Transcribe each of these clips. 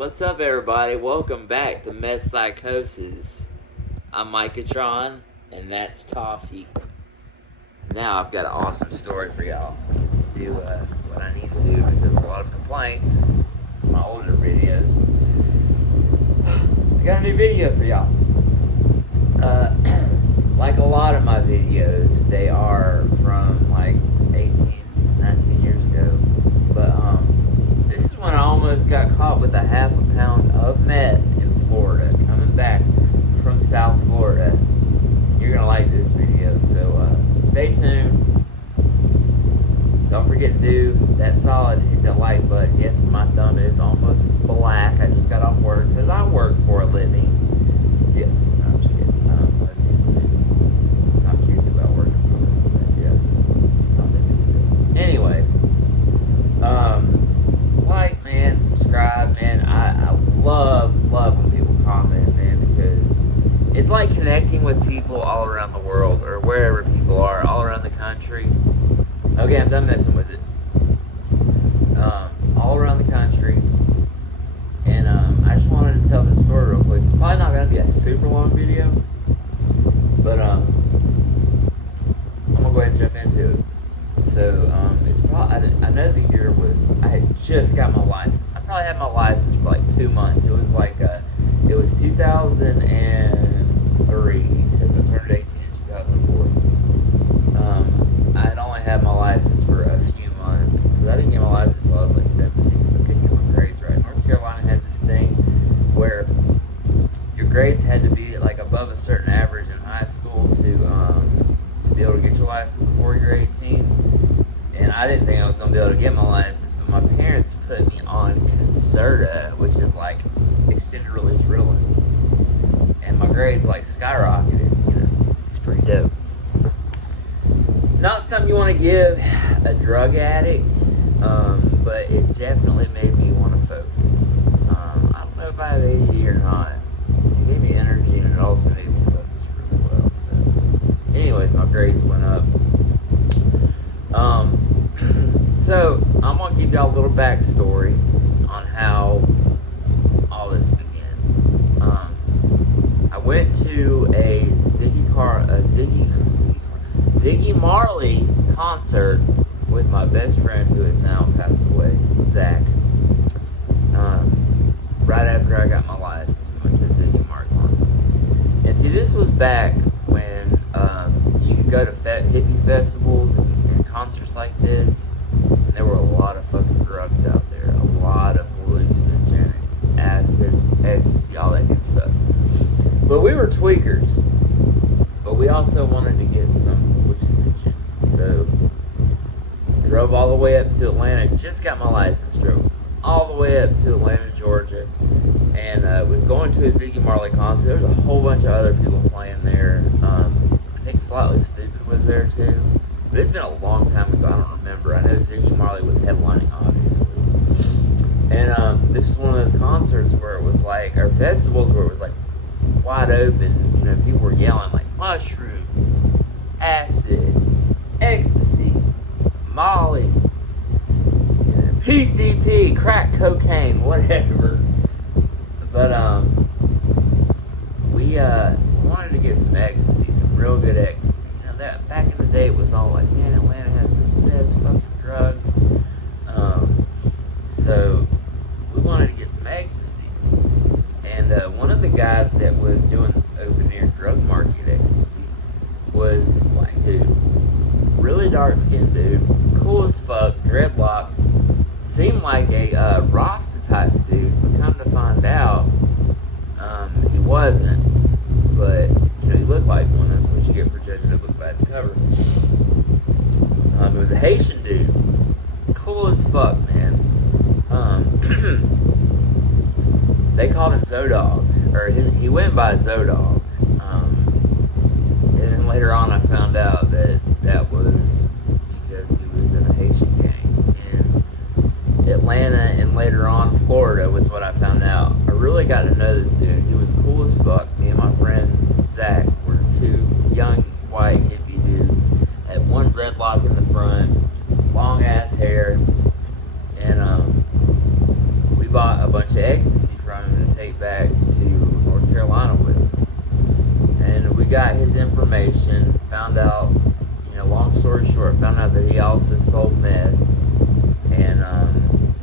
What's up, everybody? Welcome back to Methpsychosis. I'm Micahtrontv, and that's Toffee. Now I've got an awesome story for y'all. Do what I need to do because of a lot of complaints in my older videos. I got a new video for y'all. Like a lot of my videos, they are from like 18, 19 years ago. But this is when I almost got caught with a half a pound of meth in Florida, coming back from South Florida. You're gonna like this video, so stay tuned. Don't forget to do that solid, hit that like button. Yes, my thumb is almost black. I just got off work because I work for a living. Yes, no, I'm just kidding. Most people do. Not cute about working for a living, but yeah, it's not that big a deal. Anyways, like, man, subscribe, man. I love when people comment, man, because it's like connecting with people all around the world, or wherever people are, all around the country. Okay, I'm done messing with it. All around the country. And I just wanted to tell this story real quick. It's probably not going to be a super long video, but I'm going to go ahead and jump into it. So, it's probably, I know the year was, I had just got my license. I probably had my license for like 2 months. It was like, it was 2003, because I turned 18 in 2004. I had only had my license for a few months, because I didn't get my license until I was like 17, because I couldn't get my grades right. North Carolina had this thing where your grades had to be like above a certain average in high school to be able to get your license before you're 18. And I didn't think I was going to be able to get my license, but my parents put me on Concerta, which is like extended release reeling. And my grades like skyrocketed. You know, it's pretty dope. Not something you want to give a drug addict, but it definitely made me want to focus. I don't know if I have ADD or not. It gave me energy, and it also made me focus really well. So, anyways, my grades went up. So I'm gonna give y'all a little backstory on how all this began. I went to a Ziggy Marley concert with my best friend, who is now passed away, Zach. Right after I got my license, we went to a Ziggy Marley concert. And see, this was back when you could go to hippie festivals and concerts like this, and there were a lot of fucking drugs out there, a lot of hallucinogenics, acid, ecstasy, all that good stuff. But we were tweakers, but we also wanted to get some hallucinogens, so drove all the way up to Atlanta. Just got my license, drove all the way up to Atlanta, Georgia, and was going to a Ziggy Marley concert. There was a whole bunch of other people playing there. I think Slightly Stupid was there too, but it's been a long time ago. I don't remember. I know Ziggy Marley was headlining, obviously, and this is one of those concerts where it was like, or festivals where it was like wide open. You know, people were yelling like mushrooms, acid, ecstasy, Molly, you know, PCP, crack cocaine, whatever. But we wanted to get some ecstasy, some real good ecstasy. You know, that back in the day, it was all like, man, Atlanta has the best fucking drugs. So we wanted to get some ecstasy. And one of the guys that was doing open air drug market ecstasy was this black dude. Really dark skinned dude, cool as fuck, dreadlocks, seemed like a Rasta type dude, but come to find out, he wasn't. But, you know, he looked like one. That's what you get for judging a book by its cover. It was a Haitian dude, cool as fuck, man. They called him Zodog, or he went by Zodog. And then later on, I found out that was because he was in a Haitian gang in Atlanta, and later on Florida was what I found out. I really got to know this dude. He was cool as fuck. Me and my friend Zach were two young white hippie dudes. Had one dreadlock in the front, long ass hair, and we bought a bunch of ecstasy from him to take back to North Carolina with us. And we got his information, found out, long story short, found out that he also sold meth. And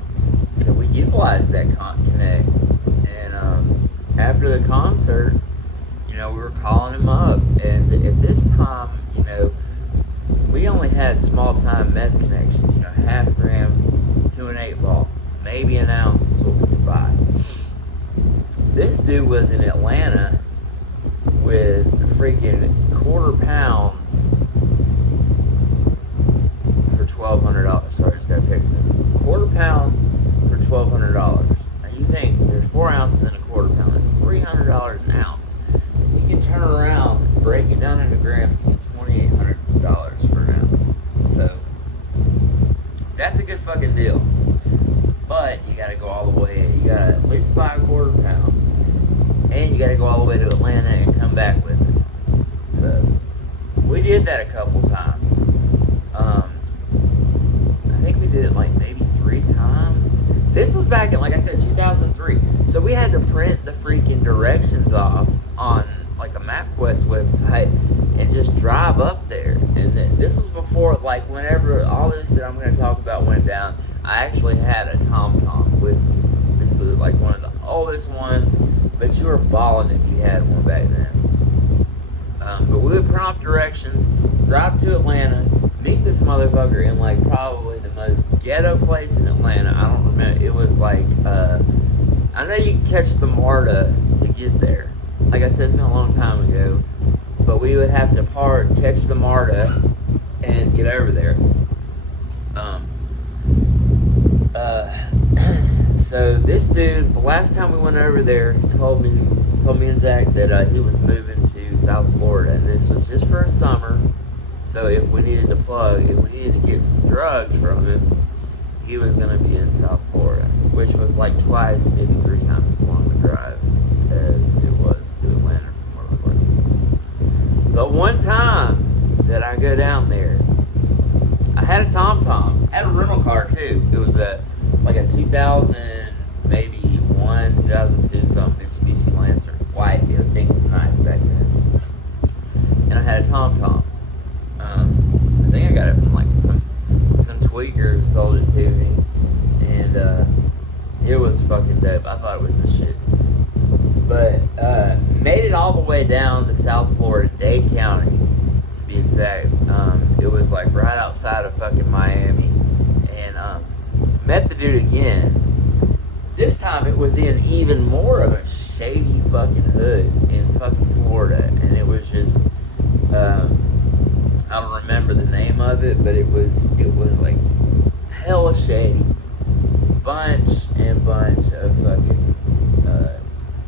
so we utilized that connect. And after the concert, we were calling him up. And at this time, we only had small time meth connections, half gram to an 8-ball. Maybe an ounce is what we could buy. This dude was in Atlanta with freaking quarter pounds for $1,200. Sorry, I just got a text message. Quarter pounds for $1,200. Now you think there's 4 ounces in a quarter pound. That's $300 an ounce. You can turn around, break it down into grams, and get $2,800 for an ounce. So that's a good fucking deal. But you gotta go all the way. You gotta at least buy a quarter pound, and you gotta go all the way to Atlanta and come back with it. So we did that a couple times. I think we did it like maybe 3 times. This was back in, like I said, 2003. So we had to print the freaking directions off on like a MapQuest website and just drive up there. And this was before, like, whenever all this that I'm going to talk about went down, I actually had a TomTom with me. This was like one of the oldest ones, but you were balling if you had one back then. But we would print off directions, drive to Atlanta, meet this motherfucker in like probably the most ghetto place in Atlanta. I don't remember. It was like, I know you can catch the MARTA to get there. Like I said, it's been a long time ago. But we would have to catch the MARTA and get over there. So this dude, the last time we went over there, he told me and Zach that he was moving to South Florida, and this was just for a summer. So if we needed to get some drugs from him, he was going to be in South Florida, which was like twice, maybe 3 times as long a drive as it was to Atlanta from where we were. But one time that I go down there, I had a TomTom. I had a rental car too. It was like a 2002 something, Mitsubishi Lancer, white. The thing was nice back then. And I had a TomTom. I think I got it from like some tweaker who sold it to me, and it was fucking dope. I thought it was the shit. But made it all the way down to South Florida, Dade County, to be exact. It was like right outside of fucking Miami, and met the dude again. This time it was in even more of a shady fucking hood in fucking Florida, and it was just I don't remember the name of it, but it was like hella shady, bunch of fucking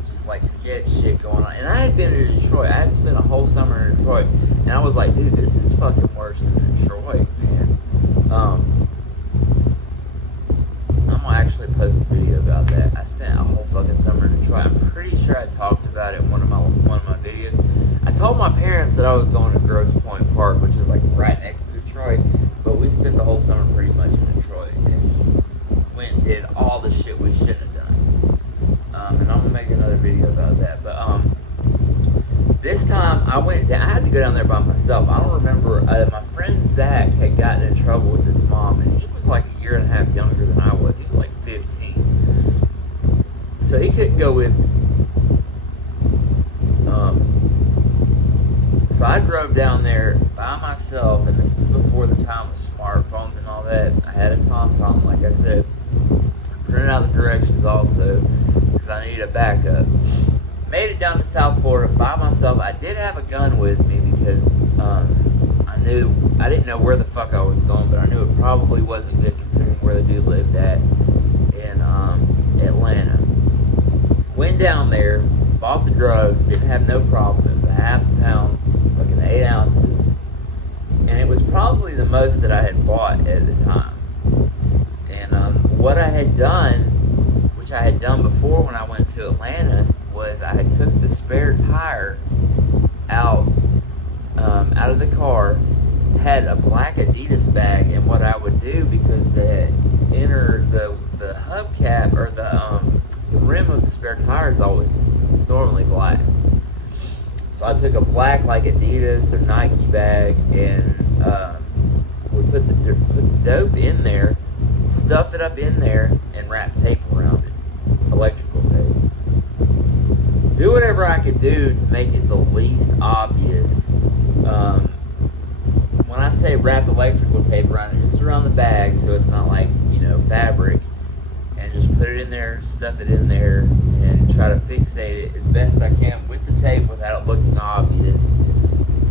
just like sketch shit going on. And I had been to Detroit. I had spent a whole summer in Detroit, and I was like, dude, this is fucking worse than Detroit, man. I'm gonna actually post a video about that. I spent a whole fucking summer in Detroit. I'm pretty sure I talked about it in one of my videos. I told my parents that I was going to Grosse Pointe Park, which is like right next to Detroit, but we spent the whole summer pretty much in Detroit and just went and did all the shit we shouldn't have done. And I'm gonna make another video about that. But this time I went down. I had to go down there by myself. I don't remember. My friend Zach had gotten in trouble with his mom, and he was like a year and a half younger than I was. He was like 15, so he couldn't go with me. So I drove down there by myself, and this is before the time of smartphones and all that. I had a TomTom, like I said. Printed out the directions also, because I needed a backup. Made it down to South Florida by myself. I did have a gun with me because I didn't know where the fuck I was going, but I knew it probably wasn't good considering where the dude lived at in Atlanta. Went down there, bought the drugs, didn't have no problem. It was a half a pound, fucking 8 ounces, and it was probably the most that I had bought at the time. And what I had done, which I had done before when I went to Atlanta, was I had took the spare tire out of the car, had a black Adidas bag, and what I would do, because the the hubcap or the rim of the spare tire is always normally black. So I took a black like Adidas or Nike bag and we put the dope in there, stuff it up in there, and wrap tape around it, electrical tape. Do whatever I could do to make it the least obvious. When I say wrap electrical tape around it, just around the bag so it's not like, fabric, and just put it in there, stuff it in there, and try to fixate it as best I can with the tape without it looking obvious.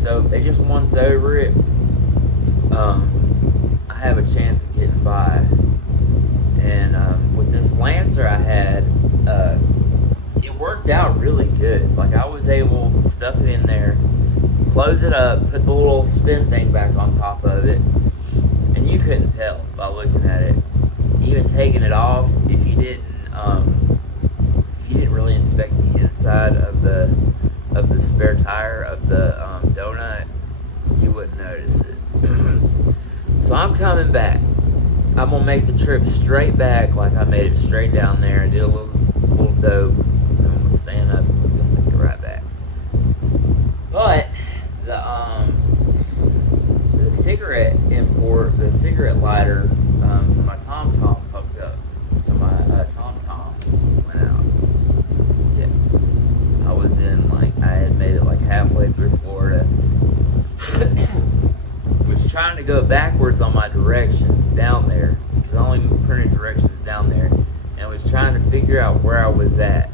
So if they just once over it, I have a chance of getting by. And with this Lancer I had, it worked out really good. Like, I was able to stuff it in there, close it up, put the little spin thing back on top of it, and you couldn't tell by looking at it. Even taking it off, if you didn't really inspect the inside of the spare tire of the donut, you wouldn't notice it. So I'm coming back. I'm gonna make the trip straight back, like I made it straight down there, and did a little dope. I'm gonna stand up and was gonna make it right back. But the cigarette lighter for my TomTom fucked up. So my TomTom went out. Yeah, I was I had made it like halfway through Florida. Was trying to go backwards on my directions down there, because I only printed directions down there, and was trying to figure out where I was at.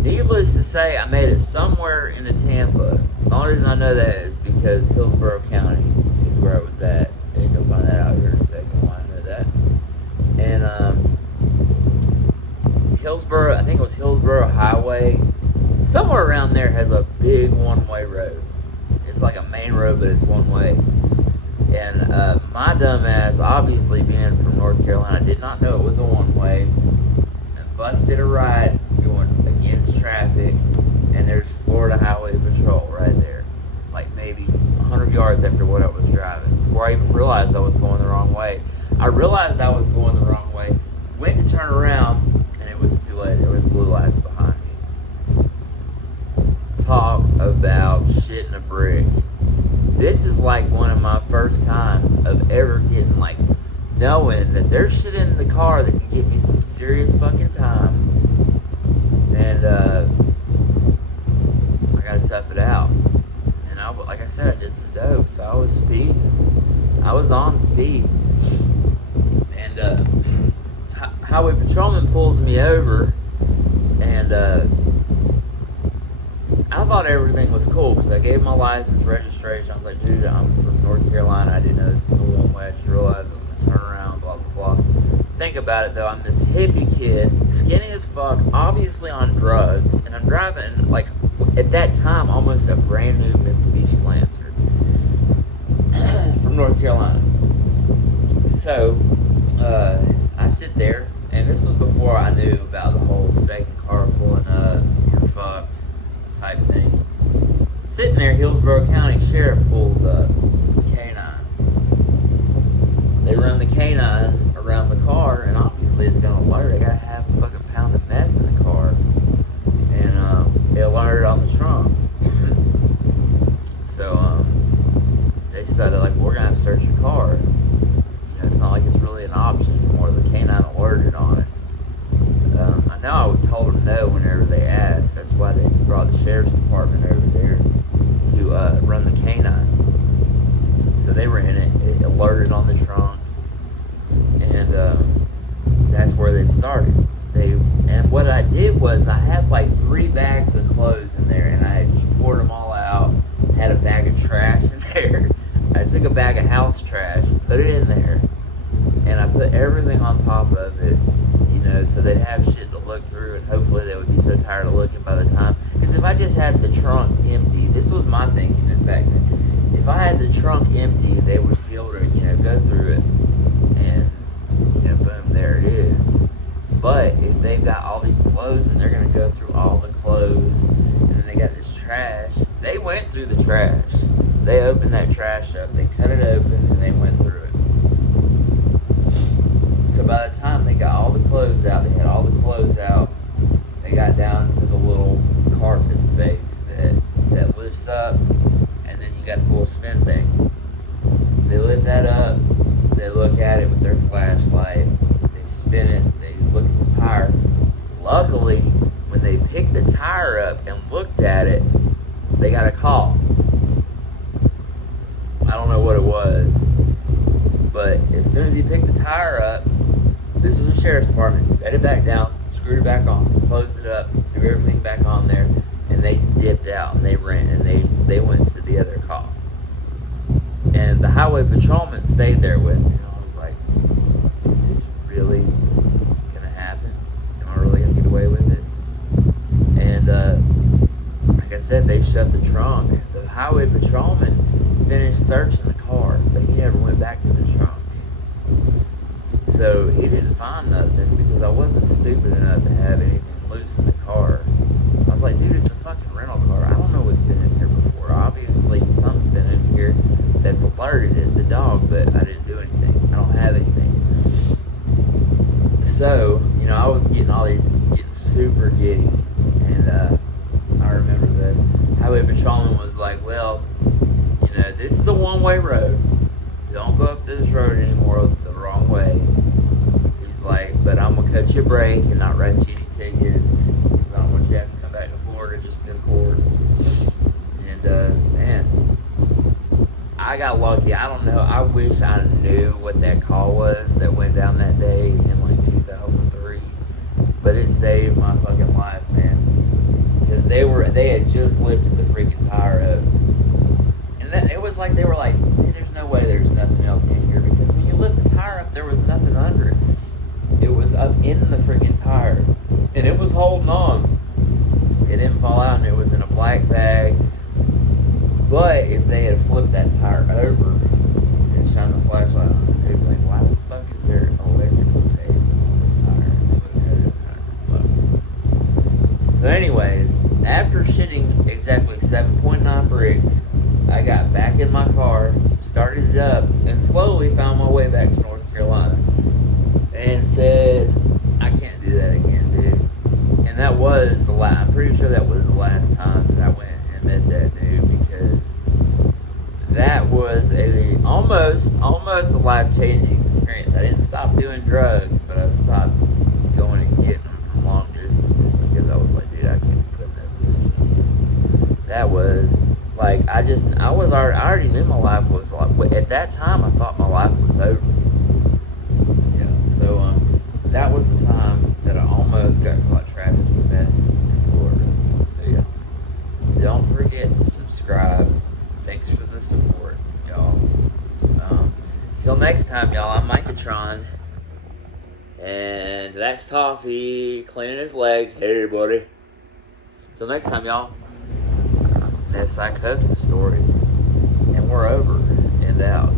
Needless to say, I made it somewhere into Tampa. The only reason I know that is because Hillsborough County is where I was at. And you'll find that out here in a second why I know that. And Hillsborough, I think it was Hillsborough Highway, somewhere around there has a big one-way road. It's like a main road, but it's one way. And my dumb ass, obviously being from North Carolina, did not know it was a one-way. And busted a ride going against traffic, and there's Florida Highway Patrol right there, like maybe 100 yards after what I was driving, before I even realized I was going the wrong way. I realized I was going the wrong way, went to turn around, and it was too late. There was blue lights behind me. Talk about shitting a brick. This is like one of my first times of ever getting, knowing that there's shit in the car that can give me some serious fucking time. And I gotta tough it out. And like I said, I did some dope, so I was speeding. I was on speed. And highway patrolman pulls me over, and I thought everything was cool, because I gave my license, registration. I was like, dude, I'm from North Carolina. I didn't know this was a one-way. I just realized I was going to turn around, blah, blah, blah. Think about it, though. I'm this hippie kid, skinny as fuck, obviously on drugs, and I'm driving, at that time, almost a brand new Mitsubishi Lancer from North Carolina. So, I sit there, and this was before I knew about the whole second car pulling up, you're fucked type thing. Sitting there, Hillsborough County Sheriff pulls up, K9. They run the K9 around the car, and obviously it's gonna alert. I got half a fucking pound of meth in the car, and it alerted on the trunk. So they started we're gonna have to search your car. It's not like it's really an option anymore. The K9 alerted on it. I know I told them no whenever they asked. That's why they brought the sheriff's department over there to run the K9. So they were in it. It alerted on the trunk, and that's where they started. And what I did was I had 3 bags of clothes in there, and I had just poured them all out. Had a bag of trash in there. I took a bag of house trash, put it in there, and I put everything on top of it, so they'd have shit to look through, and hopefully they would be so tired of looking by the time. Because if I just had the trunk empty, this was my thinking back then. If I had the trunk empty, they would be able to, go through it, and, boom, there it is. But if they've got all these clothes, and they're going to go through all the clothes, and then they got this trash, they went through the trash. They opened that trash up, they cut it open, and they went through it. So by the time they got all the clothes out. They had all the clothes out. They got down to the little carpet space that lifts up, and then you got the little spin thing. They lift that up. They look at it with their flashlight. They spin it. They look at the tire. Luckily, when they picked the tire up and looked at it, they got a call. I don't know what it was, but as soon as he picked the tire up, this was the sheriff's department, set it back down, screwed it back on, closed it up, threw everything back on there, and they dipped out, and they ran, and they went to the other call. And the highway patrolman stayed there with me, and I was like, is this really gonna happen? Am I really gonna get away with it? And like I said, they shut the trunk. The highway patrolman finished searching the car, but he never went back to the trunk. So he didn't find nothing because I wasn't stupid enough to have anything loose in the car. I was like, dude, it's a fucking rental car. I don't know what's been in here before. Obviously, something's been in here that's alerted it, the dog, but I didn't do anything. I don't have anything. So, you know, I was getting super giddy. And I remember the highway patrolman was like, well, you know, this is a one-way road. Don't go up this road anymore the wrong way. He's like, but I'm going to cut you a break and not write you any tickets because I don't want you to have to come back to Florida just to go to court. And, man, I got lucky. I don't know. I wish I knew what that call was that went down that day in like 2003. But it saved my fucking life, man. Because they had just lifted the freaking tire up. And it was like, they were like, dude, there's no way there's nothing else in here. Because when you lift the tire up, there was nothing under it. It was up in the freaking tire. And it was holding on. It didn't fall out, and it was in a black bag. But if they had flipped that tire over and shined the flashlight on it, they'd be like, why the fuck is there electrical tape on this tire? And they would have cut it in. So anyways, after shitting exactly 7.9 bricks, I got back in my car, started it up, and slowly found my way back to North Carolina. And said, I can't do that again, dude. And that was I'm pretty sure that was the last time that I went and met that dude, because that was almost a life-changing experience. I didn't stop doing drugs, but I stopped going and getting them from long distances because I was like, dude, I can't put in that position. That was like, I already knew my life was like, at that time I thought my life was over. Yeah, so that was the time that I almost got caught trafficking meth in Florida. So yeah, don't forget to subscribe. Thanks for the support, y'all. Till next time, y'all, I'm Micahtrontv. And that's Toffee cleaning his leg. Hey, buddy. Till next time, y'all. Methpsychosis stories. And we're over and out.